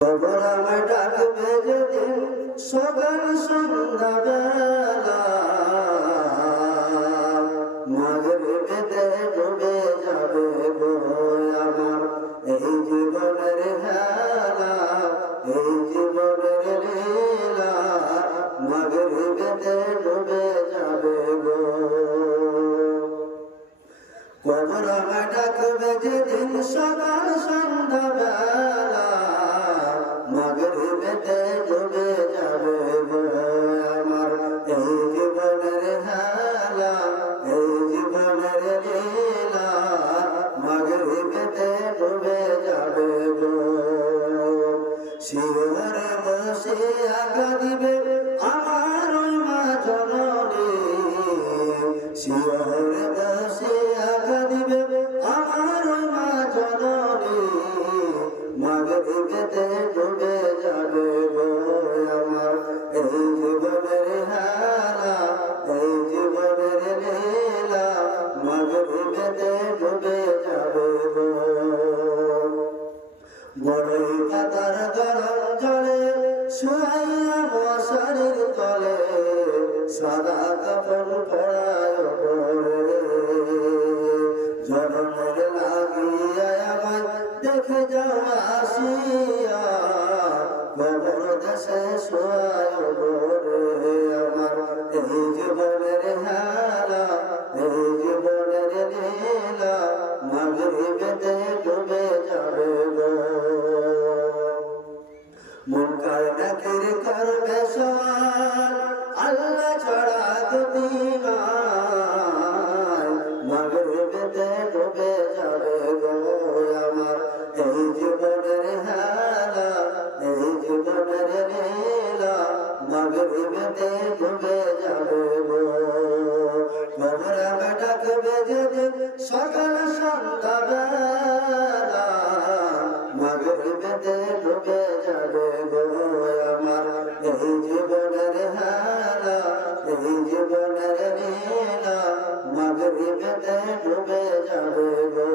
কবর আমায় ডাকবে যেদিন সকাল সন্ধ্যা বেলা, মাগরিবেতে ডুবে যাবে গো আমার এই জীবনের হেলা, এই জীবনের লীলা, মাগরিবেতে ডুবে যাবে গো। কবর আমায় ডাকবে যেদিন সকাল সন্ধ্যা বেলা, মাগরিবেতে ডুবে যাবে গো আমার এই জীবনের হেলা, এই জীবনের লীলা, মাগরিবেতে ডুবে যাবে গো। শিহরে বসে কাঁদিবে আমার ওই মা জননী, শিহরে বসে কাঁদিবে আমার ওই মা জননী, মাগরিবেতে ডুবে যাবে গো আমার এই জীবনের হেলা, এই জীবনের লীলা, মাগরিবেতে ডুবে যাবে গো। বড়ই পাতার গরম জলে শুয়াইয়া মশারির তলে, সাদা কাপড় পরায় পরে, জনমের লাগিয়া আমায় দেখে যাও আসিয়া, কবর দেশে শোয়ায় পরে আমার এই জীবনের হেলা, এই জীবনের লীলা, মাগরিবেতে ডুবে যাবে গো। মুনকার নাকির করবে সওয়াল, আল্লাহ ছাড়া গতি নাই, মাগরিবেতে ডুবে যাবে গো আমার এই জীবনের হেলা, এই জীবনের লীলা, মাগরিবেতে ডুবে যাবে গো। কবর আমায় ডাকবে যেদিন সকাল সন্ধ্যা বেলা, মাগরিবেতে ডুবে যাবে গো আমার এই জীবনের হেলা, এই জীবনের লীলা, মাগরিবেতে ডুবে যাবে গো।